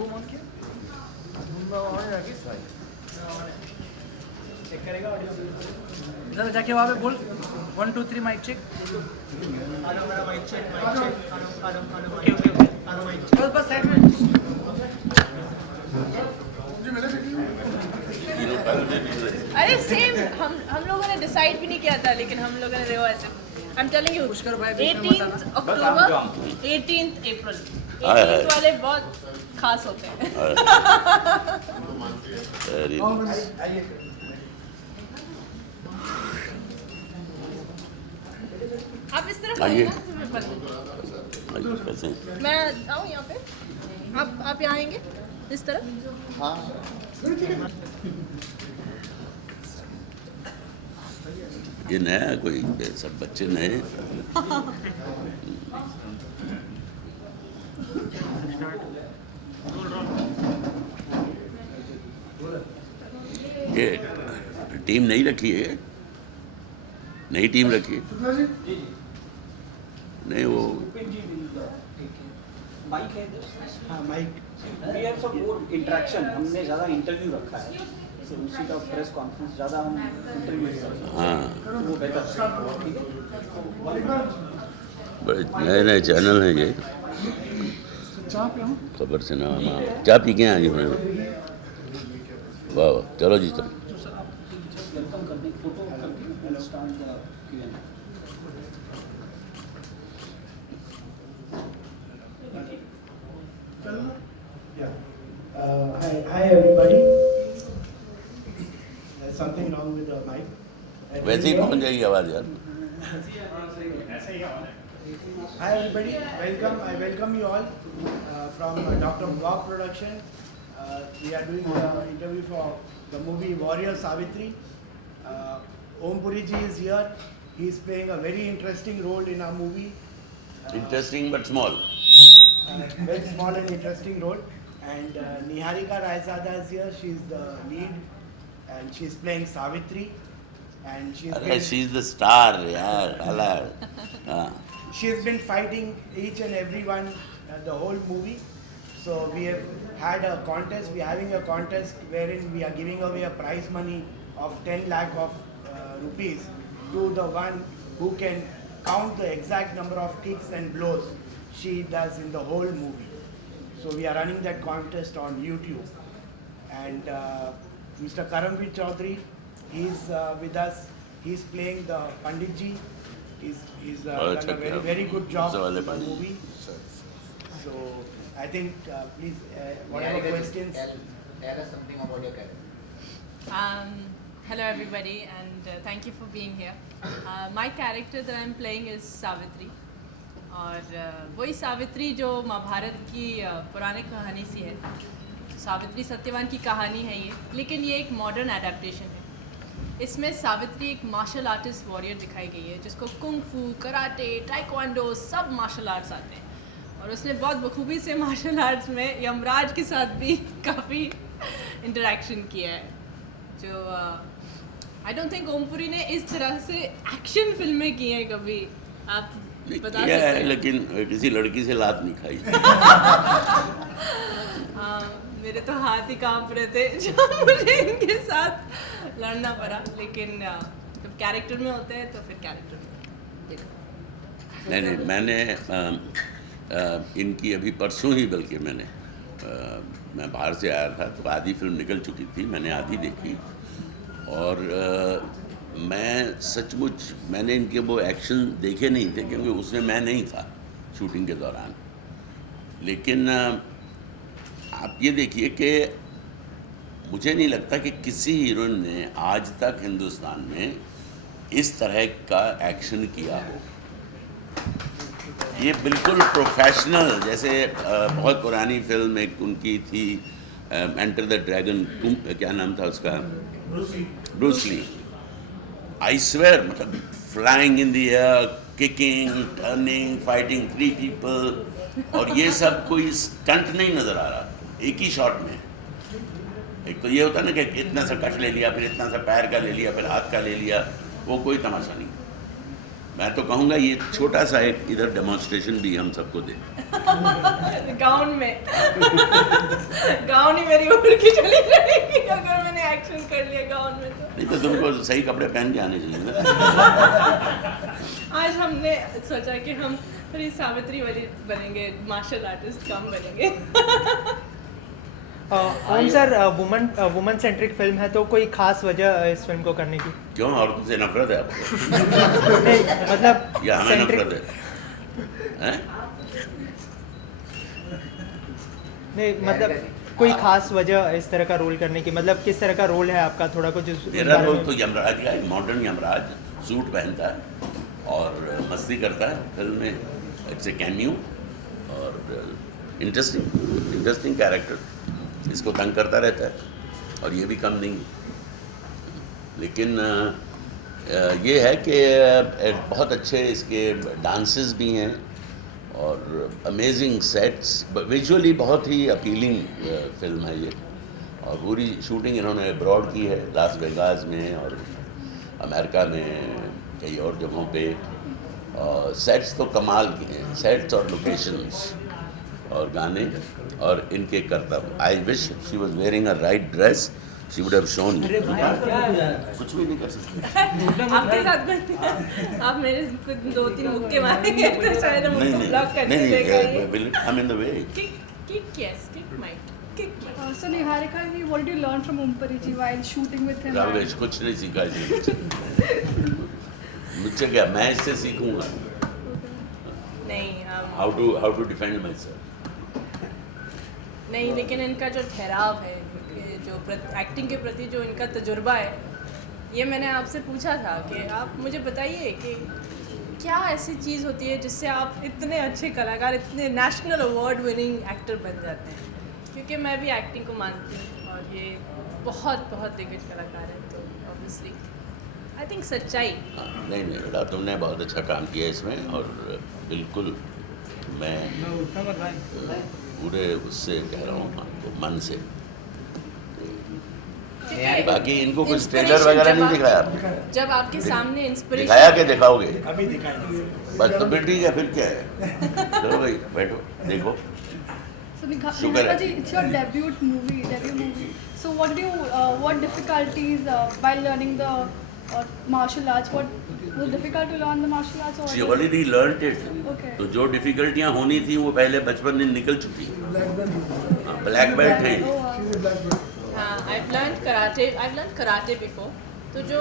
Boom on किया on रखी check करेगा ऑडियो जरा जाके वहाँ पे बोल 1 2 3 mic check mic check okay okay okay बस साइड में अरे सेम हम लोगों ने डिसाइड भी नहीं किया था लेकिन हम लोगों ने देखो ऐसे I am telling you 18th October 18th April 18th वाले बहुत खास होते हैं आप इस तरफ आइए मैं आऊँ यहाँ पे आप यहाँ आएंगे इस तरफ हाँ ये नया कोई सब बच्चे नए ये टीम नहीं रखी है नई टीम रखी है नहीं वो माइक है हाँ mic we have some more interaction हमने ज़्यादा इंटरव्यू रखा है उसी का प्रेस कॉन्फ्रेंस ज़्यादा हम इंटरव्यू हाँ वो बेहतर ठीक है बड़े नए नए चैनल हैं ये खबर से ना क्या पी के आए हैं वाह वाह चलो जी चलो वेलकम करने फोटो करके start the Q&A Hi everybody. There's something wrong with the mic. वैसे ही पहुंच जाएगी आवाज़ यार Hi everybody. Welcome. I welcome you all from Dr. Block Production. We are doing the interview for the movie Warrior Savitri. Om Puri ji is here. He is playing a very interesting role in our movie. Interesting but small Very small and interesting role. And Niharika Raizada is here. She's the lead, and she's playing Savitri. And अरे she is the star यार अला हाँ she's been fighting each and everyone the whole movie. So we have had a contest. We are having a contest wherein we are giving away a prize money of 10 lakh of rupees to the one who can count the exact number of kicks and blows she does in the whole movie. So we are running that contest on YouTube. And Mr. Karamveer Chaudhary, he's with us. He's playing the Pandit ji. He's done a very, very good job in the movie. So I think, please, whatever questions. Tell us something about your character. Hello everybody and thank you for being here. My character that I'm playing is Savitri. और वही सावित्री जो महाभारत की पुराने कहानी सी है सावित्री सत्यवान की कहानी है ये लेकिन ये एक मॉडर्न एडेप्टेशन है इसमें सावित्री एक मार्शल आर्टिस्ट वॉरियर दिखाई गई है जिसको कुंग फू कराटे टाइक्वांडो सब मार्शल आर्ट्स आते हैं और उसने बहुत बखूबी से मार्शल आर्ट्स में यमराज के साथ भी काफ़ी इंटरेक्शन किया है जो आई डोंट थिंक ओमपुरी ने इस तरह से एक्शन फिल्में की हैं कभी आप बता किया सकते है हैं लेकिन किसी लड़की से लात नहीं खाई मेरे तो हाथ ही कांप रहे थे जो मुझे इनके साथ लड़ना पड़ा लेकिन जब कैरेक्टर में होते हैं तो फिर कैरेक्टर में नहीं मैंने इनकी अभी परसों ही बल्कि मैंने मैं बाहर से आया था तो आधी फिल्म निकल चुकी थी मैंने आधी देखी और मैं सचमुच मैंने इनके वो एक्शन देखे नहीं थे क्योंकि उसमें मैं नहीं था शूटिंग के दौरान लेकिन आप ये देखिए कि मुझे नहीं लगता कि किसी हीरोइन ने आज तक हिंदुस्तान में इस तरह का एक्शन किया हो ये बिल्कुल प्रोफेशनल जैसे बहुत पुरानी फिल्म एक उनकी थी एंटर द ड्रैगन क्या नाम था उसका ब्रूस ली आई स्वेयर मतलब flying in the air kicking turning fighting 3 people और ये सब कोई स्टंट नहीं नज़र आ रहा एक ही शॉट में एक तो ये होता ना कि इतना सा कट ले लिया फिर इतना सा पैर का ले लिया फिर हाथ का ले लिया वो कोई तमाशा नहीं मैं तो कहूँगा ये छोटा सा एक इधर डेमोन्स्ट्रेशन भी हम सबको दें। गाउन में गाउन ही मेरी उड़ के चली जाएगी अगर मैंने एक्शन कर लिया गाउन में तो। नहीं तो तुमको सही कपड़े पहन के आने चाहिए ना। आज हमने सोचा कि हम थोड़ी सावित्री वाली बनेंगे, मार्शल आर्टिस्ट कम बनेंगे। ओम सर, वुमन सेंट्रिक फिल्म है तो कोई खास वजह इस फिल्म को करने की? क्यों, औरतों से नफरत है आपको? नहीं, मतलब या हमें centric- नफरत है? नहीं, मतलब कोई खास वजह इस तरह का रोल करने की, मतलब किस तरह का रोल है आपका, थोड़ा कुछ मेरा रोल तो यमराज का है, मॉडर्न यमराज, सूट पहनता है और मस्ती करता है फिल्म में। इट्स ए कैमियो और इंटरेस्टिंग कैरेक्टर, इसको तंग करता रहता है और ये भी कम नहीं। लेकिन ये है कि बहुत अच्छे इसके डांसेस भी हैं और अमेजिंग सेट्स, विजुअली बहुत ही अपीलिंग फिल्म है ये। और पूरी शूटिंग इन्होंने अब्रॉड की है, लास वेगास में और अमेरिका में कई और जगहों पे। सेट्स तो कमाल के हैं, सेट्स और लोकेशंस और गाने और इनके करतब। I wish she was wearing a right dress, she would have shown. कुछ भी नहीं कर सकते। आपके साथ में आप मेरे को 2-3 मुक्के मारेंगे तो शायद हम नहीं उसको ब्लॉक कर नहीं देगा। नहीं, I am in the way. Kick yes, kick might, kick might. So Niharika, what did you learn from Ompari ji while shooting with him? रावेश कुछ नहीं सीखा इससे। मुझसे क्या, मैं इससे सीखूंगा नहीं how to defend myself. नहीं, लेकिन इनका जो ठहराव है, जो एक्टिंग के प्रति जो इनका तजुर्बा है, ये मैंने आपसे पूछा था कि आप मुझे बताइए कि क्या ऐसी चीज़ होती है जिससे आप इतने अच्छे कलाकार, इतने नेशनल अवार्ड विनिंग एक्टर बन जाते हैं। क्योंकि मैं भी एक्टिंग को मानती हूँ और ये बहुत बहुत दिग्गज कलाकार है, तो ऑब्वियसली आई थिंक सच्चाई। नहीं बेटा, तुमने बहुत अच्छा काम किया इसमें और बिल्कुल मैं पूरे उससे कह रहा हूँ आपको, मन से। बाकी इनको कुछ ट्रेलर वगैरह नहीं दिखाया आपने? जब आपके सामने इंस्पिरेशन दिखाया कि दिखाओगे? अभी दिखाएंगे। बस तो फिर ठीक है, फिर क्या है। चलो भाई बैठो, देखो। So Sugar Niharika है। ji, it's your debut movie. So what difficulties while learning the martial arts? What was difficult to learn the martial arts? She already learnt it. Okay. तो जो डिफिकल्टियाँ होनी थी वो पहले बचपन में निकल चुकी। ब्लैक बेल्ट है। Oh, wow. हाँ, I've learned कराटे before. तो जो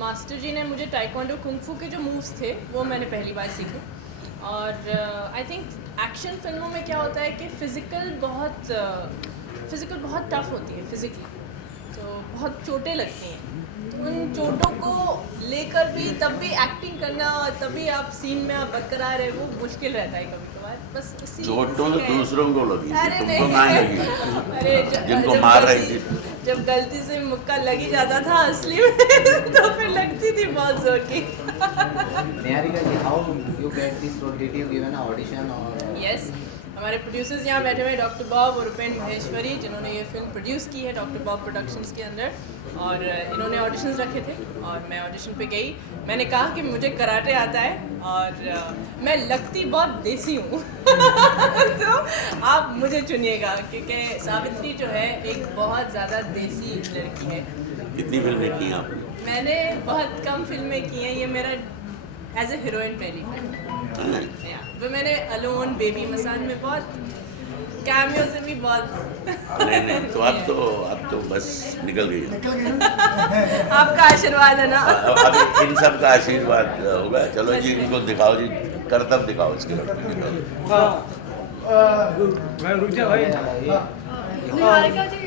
मास्टर जी ने मुझे टाइक्वांडो कुंग-फू के जो मूव्स थे वो मैंने पहली बार सीखे। और आई थिंक एक्शन फिल्मों में क्या होता है कि फिज़िकल बहुत टफ होती है फिज़िकली, तो बहुत चोटें लगती हैं। तो उन चोटों को लेकर भी तब भी एक्टिंग करना और तभी आप सीन में आप बरकरार है, वो मुश्किल रहता है कभी कभार। बस उसी चोटों तो दूसरों को लगी थी, अरे तुमको नहीं। ना लगी। अरे जिनको जब मार रही गलती- थी। जब गलती से मुक्का लगी जाता था असली में तो फिर लगती थी बहुत जोर की। Niharika ji, how you get this role? Did you give an audition or? Yes, हमारे प्रोड्यूसर्स यहाँ बैठे हुए डॉक्टर बॉब और उपेंद्र महेश्वरी, जिन्होंने ये फिल्म प्रोड्यूस की है डॉक्टर बॉब प्रोडक्शंस के अंदर। और इन्होंने ऑडिशंस रखे थे और मैं ऑडिशन पे गई। मैंने कहा कि मुझे कराटे आता है और मैं लगती बहुत देसी हूँ तो आप मुझे चुनिएगा, क्योंकि सावित्री जो है एक बहुत ज़्यादा देसी लड़की है। कितनी फिल्में की आपने? मैंने बहुत कम फिल्में की हैं, ये मेरा एज ए हीरोइन पहली फिल्म है। वो मैंने अलोन, बेबी मसान में बहुत कैमियो से भी बहुत नहीं तो अब तो बस निकल गई। आपका आशीर्वाद है ना। अब इन सब का आशीर्वाद होगा। चलो जी, इनको दिखाओ जी, करतब दिखाओ इसके लड़के के पहले। Niharika ji,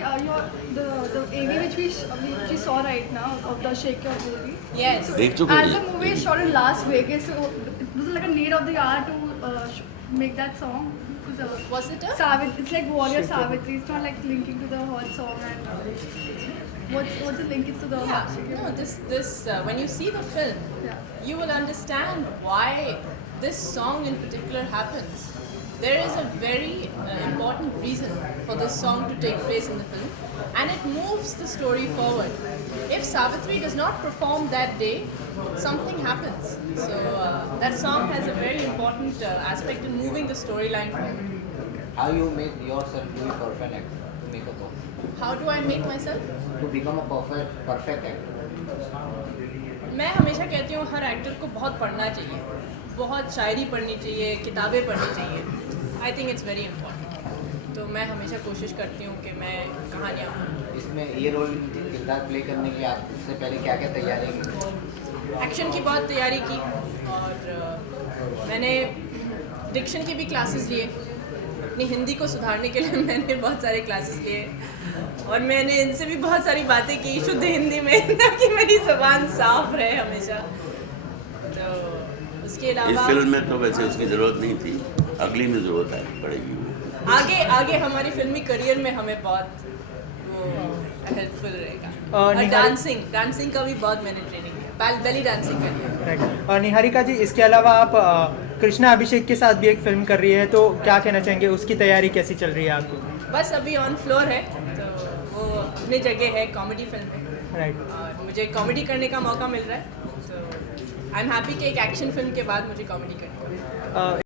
the AV which we saw right now of the Shake Your Booty. Yes. देख चुके As हैं? the movie is shot in Las Vegas, so was it like a need of the hour to make that song? Was it a? It's like Warrior Savitri. It's not like linking to the whole song. And what's the linkage to the Yeah. Shake Your No, Booty? this when you see the film, Yeah. you will understand why this song in particular happens. there is a very important reason for this song to take place in the film, and it moves the story forward. If Savitri does not perform that day, something happens. So that song has a very important aspect in moving the storyline forward. How you make yourself to be perfect actor, to make a perfect, How do I make myself? to become a perfect actor? मैं हमेशा कहती हूँ हर actor को बहुत पढ़ना चाहिए, बहुत शायरी पढ़नी चाहिए, किताबें पढ़नी चाहिए. I think it's very important. तो मैं हमेशा कोशिश करती हूँ कि मैं कहानियाँ पढूं. इसमें ये रोल किरदार प्ले करने के लिए आप इससे पहले क्या क्या तैयारी की? एक्शन की बहुत तैयारी की, और मैंने डिक्शन की भी क्लासेस लिए. अपनी हिंदी को सुधारने के लिए मैंने बहुत सारे क्लासेस लिए, और मैंने इनसे भी बहुत सारी बातें की शुद्ध हिंदी में ताकि मेरी ज़बान साफ रहे हमेशा. तो उसके इस अलावा फिल्म में तो वैसे उसकी ज़रूरत नहीं थी, अगली में ज़रूरत है पड़ेगी. आगे हमारी फिल्मी करियर में हमें बहुत वो हेल्पफुल रहेगा. और निहारी- डांसिंग का भी बहुत मैंने ट्रेनिंग किया, बेली डांसिंग करी है. राइट. और निहारिका जी, इसके अलावा आप कृष्णा अभिषेक के साथ भी एक फिल्म कर रही है, तो क्या कहना चाहेंगे, उसकी तैयारी कैसी चल रही है आपकी? बस अभी ऑन फ्लोर है, तो वो अपनी जगह है कॉमेडी फिल्म में, राइट. और मुझे कॉमेडी करने का मौका मिल रहा है. तो आई एम हैप्पी कि एक एक्शन फिल्म के बाद मुझे कॉमेडी करने का.